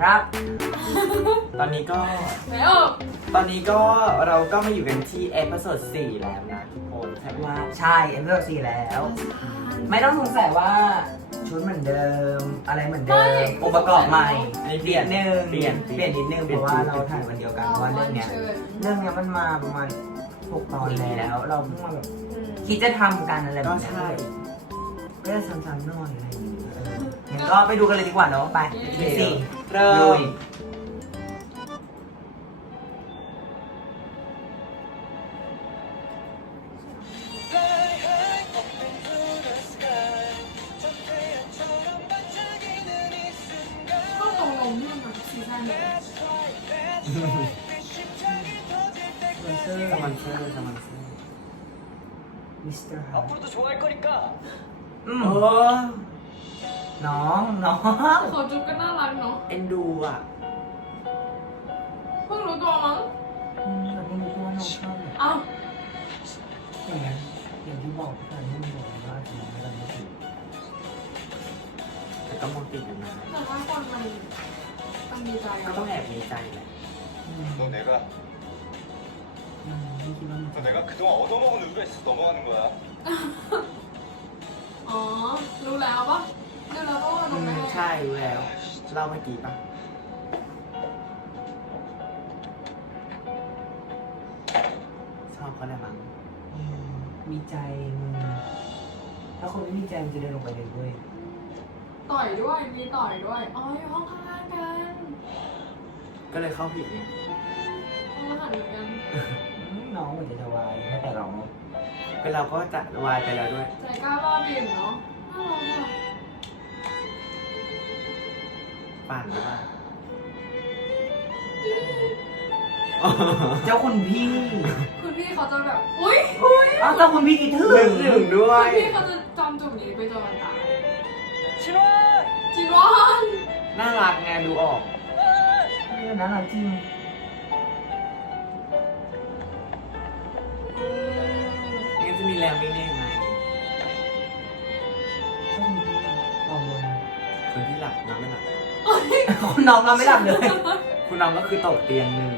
ครับ ตอนนี้ก็แล้วตอนนี้ก็เราก็มาอยู่กันที่เอพิโซด4แล้วนะทุกคนใช่ว่าใช่เอพิโซดสี่แล้ว ไม่ต้องสงสัยว่าชุดเหมือนเดิม อะไรเหมือนเดิมองค์ประกอบใหม่อันนี้เปลี่ยนนึงเปลี่ยนเปลี่ยนนิดนึงเพราะว่าเราถ่ายวันเดียวกันเพราะว่าเรื่องเนี้ยเรื่องเนี้ยมันมาประมาณหกตอนแล้ว เราเพิ่งมาแบบคิดจะทำกันอะไรแบก็บเนี้ยใช่ก็จะซ้ำๆหน่อยอะไรอย่างเงี้ยเอองั้นก็ไปดูกันเลยดีกว่าเนาะไปที่สี่ Rồi. 앞으로도 좋아할 거니까. 음. 어. น้องน้อง เขาจุ๊บกันน่ารักเนาะ เอ็นดูอ่ะ เพิ่งรู้ตัวมั้ง อืมเราไม่รู้ตัวว่าน้องชอบแบบ เอ้า อย่างนั้นอย่างที่บอกตอนที่มันบอกว่าอาจจะมองไม่ได้ไม่ถูก แต่ก็มองติดอยู่นะ แต่ว่าคนมันมันมีใจ ก็ อะ ต้องแอบมีใจแหละ อืม 너 내가 อืมไม่คิดว่ามัน 너 내가 그동안 얻어먹은 의도에 있어 넘어가는 거야 อ๋อ รู้แล้วปะรู้แล้วก็ว่า อืรู้มแม่ใช่รู้แล้วเล่าเมื่อกี้ปะชอบเขาแหละมั้งอืมมีใจมึงถ้าคนไม่มีใจมันจะเดินลงไปเลยด้วยต่อยด้วย มีต่อยด้วย อ๋ออยู่ห้องข้างๆกันก็เลยเข้าผิดไงห้องรหัสเหมือนกัน อืมน้องเหมือนจะจะวายไม่แต่เราเนอะก็เราก็จะวายไปแล้วด้วย ใจกล้าบ้าบิ่นเนาะน่ารักอะ ป่านหรือเปล่าเจ้าคุณพี่คุณพี่เขาจะแบบ อุ้ยอุ้ยอ้าวเจ้าคุณพี่คิดถึงนึกถึงด้วคุย ณพี่เขาจะจำจุดนี้ไปจนวันตาย신원จีวอนน่ารักไงดูออกเออน่ารักจริง นี่จะมีแรงวิ่งได้ยังไงเจ้าคุณพี่มองบนคนที่หลับนอนไม่หลับ คนน้องเราไม่หลับเลย คุณน้องก็คือตกเตียงหนึ่ง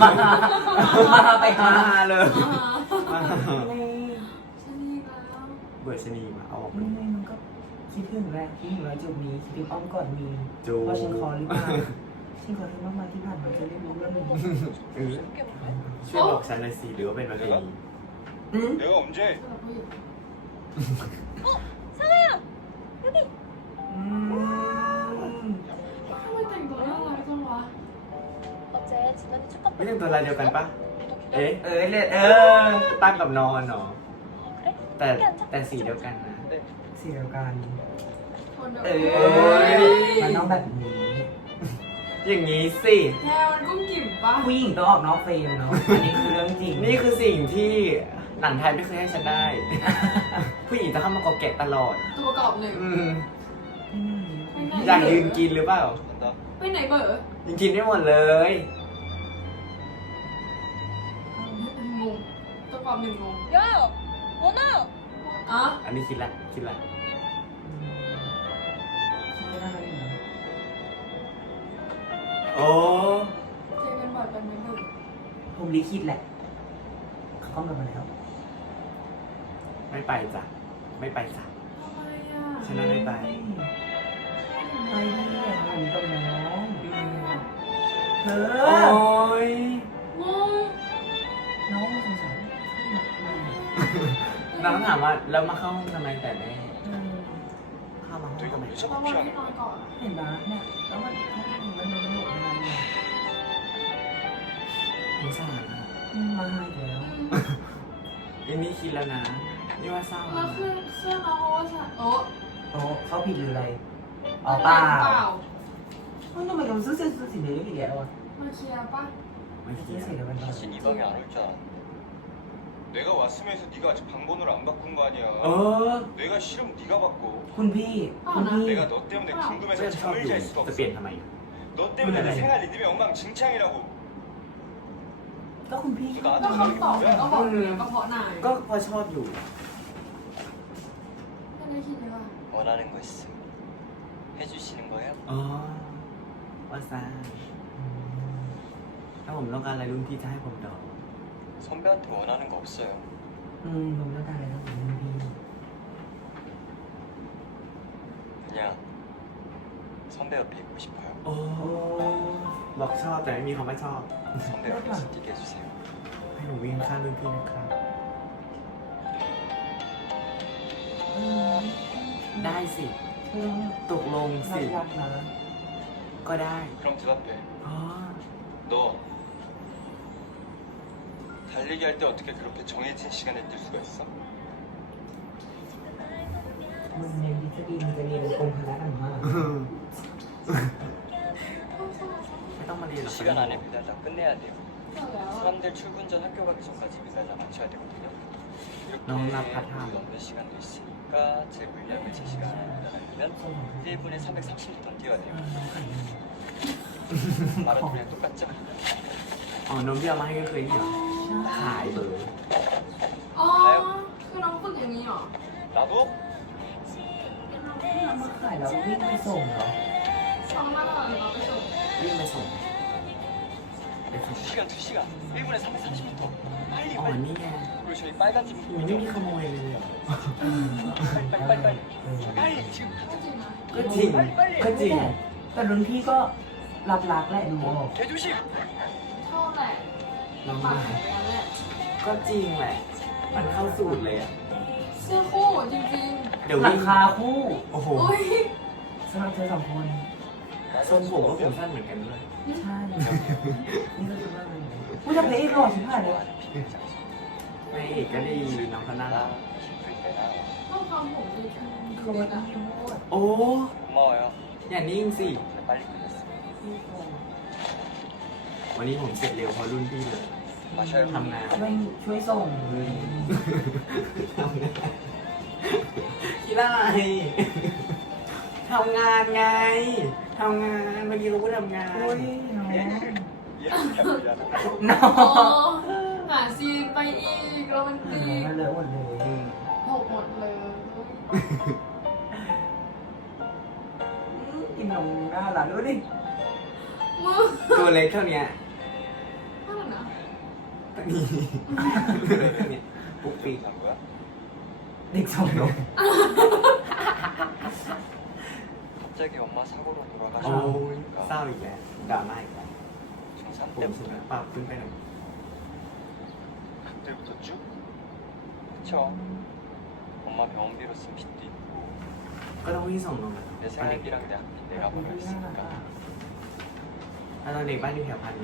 มาหา มาไปหา มาเลย มาหา มา เลย ฉันนี่แล้ว เบิร์ดชนีมาเอาออก ไม่ไม่มันก็คิดถึงแหละคิดถึงแล้วจุดนี้คิดถึงอ้อมกอดมี จู เพราะฉันขอหรือเปล่าฉันขอเธอมากๆที่ผ่านมาจะได้รู้เรื่องนี้ เออช่วยบอกฉันหน่อยสิหรือว่าเป็นประเพณี อืม 내가 언제 สำหรับผู้หญิง อืม ทำไมแต่งตัวน่ารักจังวะ 어제 진원이 첫밥 ไม่ใช่ตัวลายเดียวกันปะ เอ๊ะ เออเลยเออ ตั้งกับนอนเหรอ 그래? แต่แต่สีเดียวกันนะ สีเดียวกัน คนเดียว เอ เอ้ อย มันต้องแบบนี้ อย่างนี้สิ แนวมันกุ้งกิ่มปะ ผู้หญิงต้องออกนอกเฟรมเนาะอันนี้คือเรื่องจริง นี่คือสิ่งที่หนังไทยไม่เคยให้ฉันได้ ผู้หญิงจะเข้ามากาะแกะตลอด ตัวประกอบหนึ่งอยากยืนกินหรือเปล่า ไปไหนเบอร์ยืนกินไม่หมดเลย งงตัวประกอบหนึ่งงงย่โมโนอ๋ออันนี้คิดละ คิดละ โอ้จอกันบ่อยเนไหมเบอร์ผมลิขิตแหละเขากลับมาแล้ว ไม่ไปจ้ะ ไม่ไปสั่ฉันะไม่ไปไปเนี่ยหนูกับน้องเธอโอ้ยงงน้องสงสารน้องถามว่าแล้วมาเข้าห้องทำไมแต่แม่เข้ามาห้องทำไมเพราะว่าไม่นอนก่อนเห็นไหมเนี่ยแล้วมันมันมันหมดมันสงสารนะมาให้แล้วอันนี้คิดแล้วนะ นี่ว่าเศร้า แล้วคือเสื้อน้องโอชโอ้ โต๊ะเขาผิดหรืออะไรอ๋อเปล่า เปล่า เฮ้ยทำไมเราซื้อเสื้อสีเหลืองอีกแล้วอ่ะ มาเคลียร์ปะ ไม่คิ ซื้อ ด สีเหลืองมันตอน 다시 이 방에 안 올 줄 알았는데 내가 왔으면 해서 네가 아직 방 번호를 안 바꾼 거 เอ 아니야 อ 내가 싫으면 네가 바꿔 คุณพี่คุณพี่ 내가 너 때문에 เพื่อน 궁금해서 ชอบ 잠을 อยู่ 잘 수가 จะ 없어 เปลี่ยนทำไม 너 때문에 내 그래. 생활 리듬이 엉망진창이라고 ก็คุณพี่ ก็ ก็คำตอบมันก็บอกอยู่แล้วก็เพราะนาย ก็พอชอบอยู่ ไม่ได้คิดเลยว่า 원하는 거 있어 해주시는 거예요? อ๋อว่าซ่าถ้าผมต้องการอะไรรุ่นพี่จะให้ผมดอก 선배한테 원하는 거 없어요. อืมผมต้องการอะไรต้องการพี่ 그냥 선배 옆에 있고 싶어요. โอ้บอกชอบแต่ไม่มีคำว่าชอบ 선배 옆에서 뛰게 해주세요. ให้หนูวิ่งข้างรุ่นพี่นะครับ สิ เธอ ตกลง น่า สิ รักนะ 아. ก็ได้ 그럼 대답해. อ๋อ 너 달리기 할 때 어떻게 그렇게 정해진 시간에 뛸 수가 있어? มึงเรียนทฤษฎีมึงจะเรียนกรมพละกันมาก ไม่ต้องมาเรียนหรอก 시간 안에 배달 다 끝내야 돼요. เสร็จแล้วอะ 사람들 출근 전 학교 가기 전까지 배달 다 맞춰야 되거든요. 이렇게 너무나 바탕. 넘는 시간도 있으니까 제 물량을 제 시간 안에 배달하려면 1분에 330m 뛰어야 돼요. 마라톤이랑 똑같죠? อ๋อนมที่เอามาให้ก็คือนี่เหรอขายเบอร์ อ๋อ คือน้องฝึกอย่างนี้เหรอ 나도 ที่เรามาขายแล้ววิ่งไปส่งเหรอ น้องมาตลอดเลยเราไปส่ง วิ่งไปส่งไปส่ง 2 시간 2시간 1분에 330m 빨리 อ๋อ 빨리 นี่ไง 그리고 저희 빨간 집 มันไม่มีขโมยเลยเหรอ 빨리 빨리 빨리 빨리 เออ 빨리 지금 ก็จริงนะ ก็จริง ก็จริง แต่รุ่นพี่ก็รับรักแหละดูออก 개조심 ชอบแหละ น้อง ปา มาก เหมือนกันแหละ ก็จริงแหละ มันเข้าสูตรเลยอ่ะ เสื้อคู่จริง เดี๋ยว หลั วิ่ ง ง คาคู่ โอ้โห ๆ อุ้ย สำหรับเธอสองคน ทรงผมก็ผมสั้นเหมือนกันด้วยใช่ผู้ชายเอกหล่อชิบหายเลยไม่เอกก็ดีน้องพขาน่ารักข้อความผมคือคือมันโอ้อย่างนี้เองสิวันนี้ผมเสร็จเร็วเพราะรุ่นพี่เลยทำงานช่วยส่งทำงานคิดอะไรทำงานไง ทำงานเมื่อกี้รู้ว่าทำงานอุ้ยน้องน้อโอ้หาซีนไปอีกโรแมนติกมัเลอหมดเลยหกหมดเลยกินนมน่ารักดูดิมือตัวเล็กเท่านี้ยนั่นนะนี่ตัวเล็กเท่านี้ยปุ๊บปีกเด็กสองนม 갑자기 엄마 사고로 โอ้ยเศร้า 돌아가셔서 อีกแล้วดราม่าอีกแล้ว 중3 ผมสุด 때부터 ปรับขึ้นไปหน่อย 그때부터 쭉? 그쵸 엄마 병원비로 쓴 빚도 있고 ก็ต้องวิ่งส่งนมอะ 내 생활비랑 내 학비 내가 벌어 있으니까 แล้วตอนเด็กบ้านอยู่แถวพันธุ์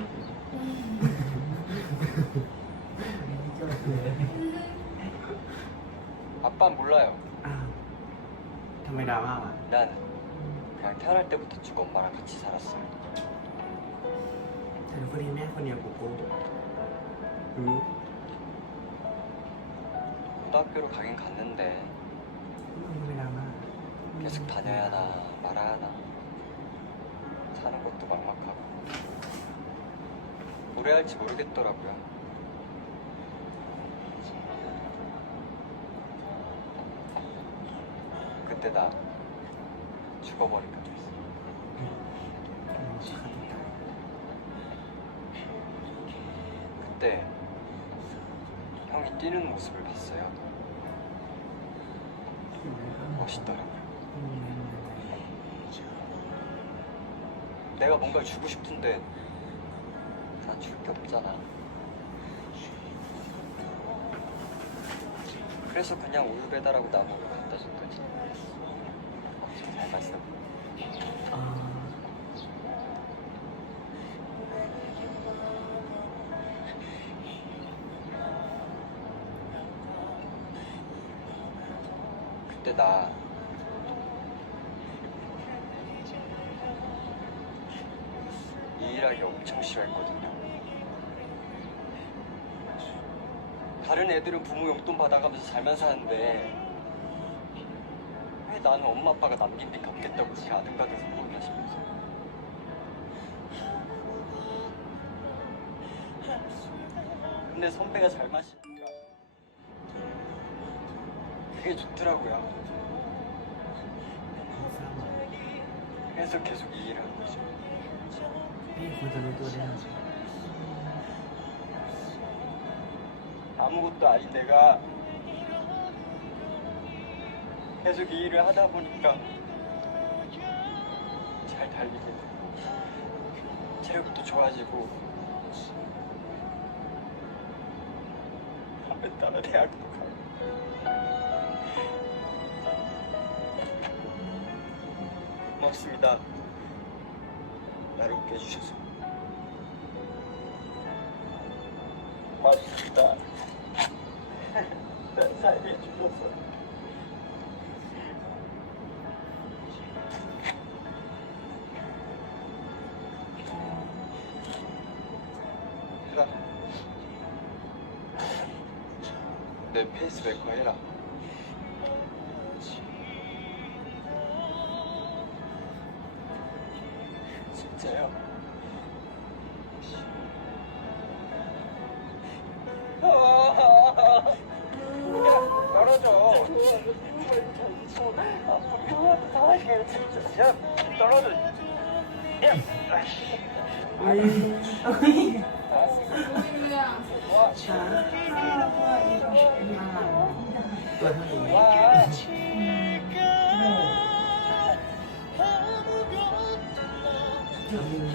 จบเลย 아빠는 몰라요 อ้าวทำไมดราม่าวะ 난 그냥 태어날 때부터 쭉 엄마랑 같이 살았어요. 단골이 내 혼이야 보고. 응? 고등학교로 가긴 갔는데 계속 다녀야 하나 말아야 하나 사는 것도 막막하고 오래 할지 모르겠더라고요. 그때 나 바꿔버릴 것도 있어. 그때 형이 뛰는 모습을 봤어요. 멋있더라고요. 내가 뭔가 주고 싶은데 난줄게 없잖아. 그래서 그냥 우유 배달하고 나보고 갖다 준 거지. 봤어. อ่า 그때 나이 일하기 엄청 싫어했거든요. 다른 애들은 부모 용돈 받아가면서 사는데 왜 나는 엄마 아빠가 남긴 빚 갚겠다고 지 아등바등해서 고민하시면서. 근데 선배가 잘 마시니까 그게 좋더라고요. 그래서 계속 이 일을 하는 거죠. 아무것도 아닌 내가 계속 이 일을 하다 보니까 잘 달리게 돼. 체력도 좋아지고 밤에 따라 대학도 가고 고맙습니다. 나를 웃게 해주셔서 고맙습니다. 날 살게 해주셔서 될 거예요. 진짜요? 떨어져. 떨어져. 떨어져. 떨어져. 떨어져. 떨어져. 떨어져. 떨어져. 떨어져. 떨어져. 떨어져. 떨어져. 떨어져. 떨어져. 떨어져. 떨어져. 떨어져. ตัวเท่านี้.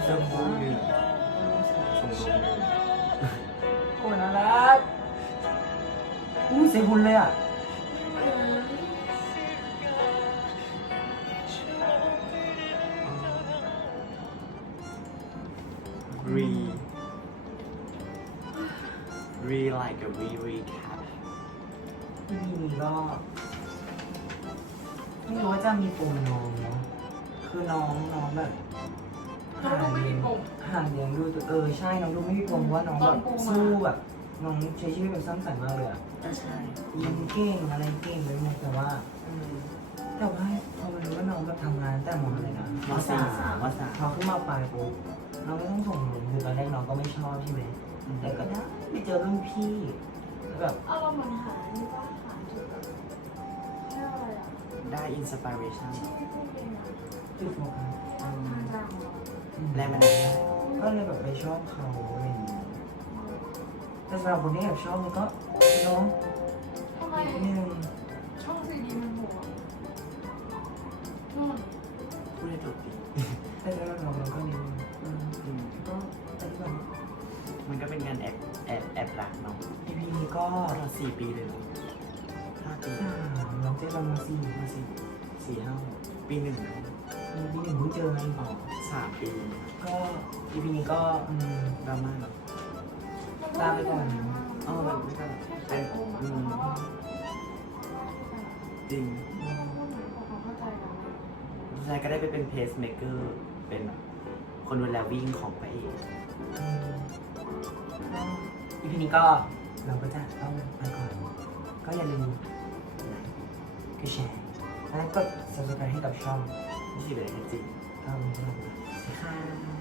จ้าพูอยู่ชมรมโอ้ยน่ารักอู้เสียหุ่นเลยอะรีรี like a re recap พี่นี่ก็ไม่รู้ว่าจะมีปมน้องเนาะคือน้องน้องแบบน้องดูไม่มีปมห่างเลี้ยงดูตัวเออใช่น้องดูไม่มีปมเพราะว่าน้องแบบตอนปูมาสู้แบบน้องใช้ชีวิตแบบสร้างสรรค์มากเลยอะก็ใช่เรียนเก่งอะไรเก่งไปหมดแต่ว่าอืมแต่ว่าพอมารู้ว่าน้องแบบทำงานแต่หมอเลยนะมสามมสามพอขึ้นมาปลายปุ๊บน้องก็ต้องส่งหนูคือตอนแรกน้องก็ไม่ชอบใช่ไหมแต่ก็ได้ไปเจอรุ่นพี่แล้วแบบเอาเราเหมือนหานี่ว่าหา ได้อินสปิเรชันที่พูดเองอะจุดโฟกัสทางทางของเราแรงบันดาลใจก็เลยแบบไปชอบเขาอะไรอย่างเงี้ยแต่สำหรับคนที่แบบชอบมันก็เน้องทำไมนิดนึงช่องซีดีมันโหดนู่นพูดได้ถูกดีแต่สำหรับเรามันก็นิดนึงอืมอืมก็แต่ที่แบบมันก็เป็นงานแอบแอบแอบรักเนาะพีพีนี้ก็เราสี่ปีเลยเหรอห้า ปีสามน้องเจ๊ประมาณสี่มาสี่สี่ห้าหกปีหนึ่งนะปีหนึ่งเพิ่งเจอไงอ๋อสามปี ก็พีพีนี้ก็อืมดราม่าเนาะลาไปก่อนเออมันไม่ใช่หรอกเป็นอืมจริงใช่ก็ได้ไปเป็นเพสเมเกอร์เป็นแบบคนดูแลวิ่งของพระเอกอีพีนี้ก็เราก็จะต้องไปก่อน ก็อย่าลืม ก็แชร์แล้วก็ subscribe ให้กับช่องไม่ใช่เป็นอะไรจริงก็มีด้วยค่ะ